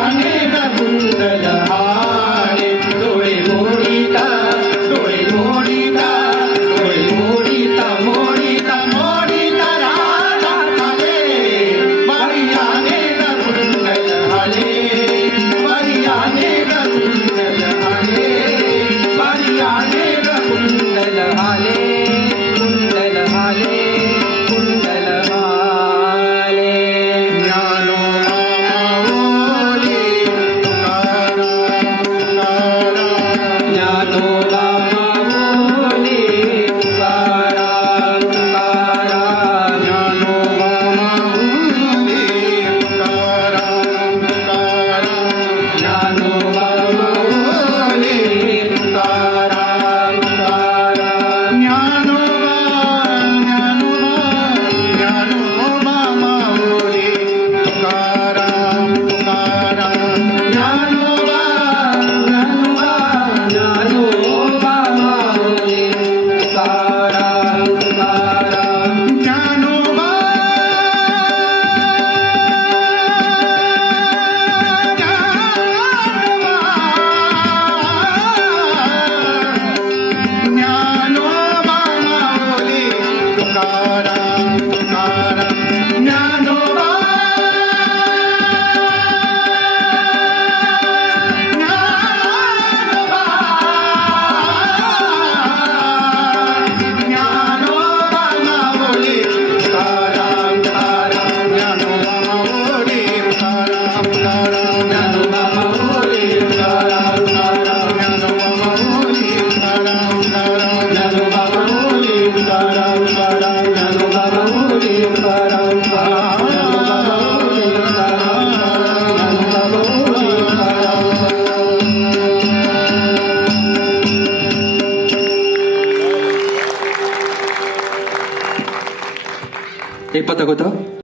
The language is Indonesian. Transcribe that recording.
Bunda ಗೊತ್ತಾ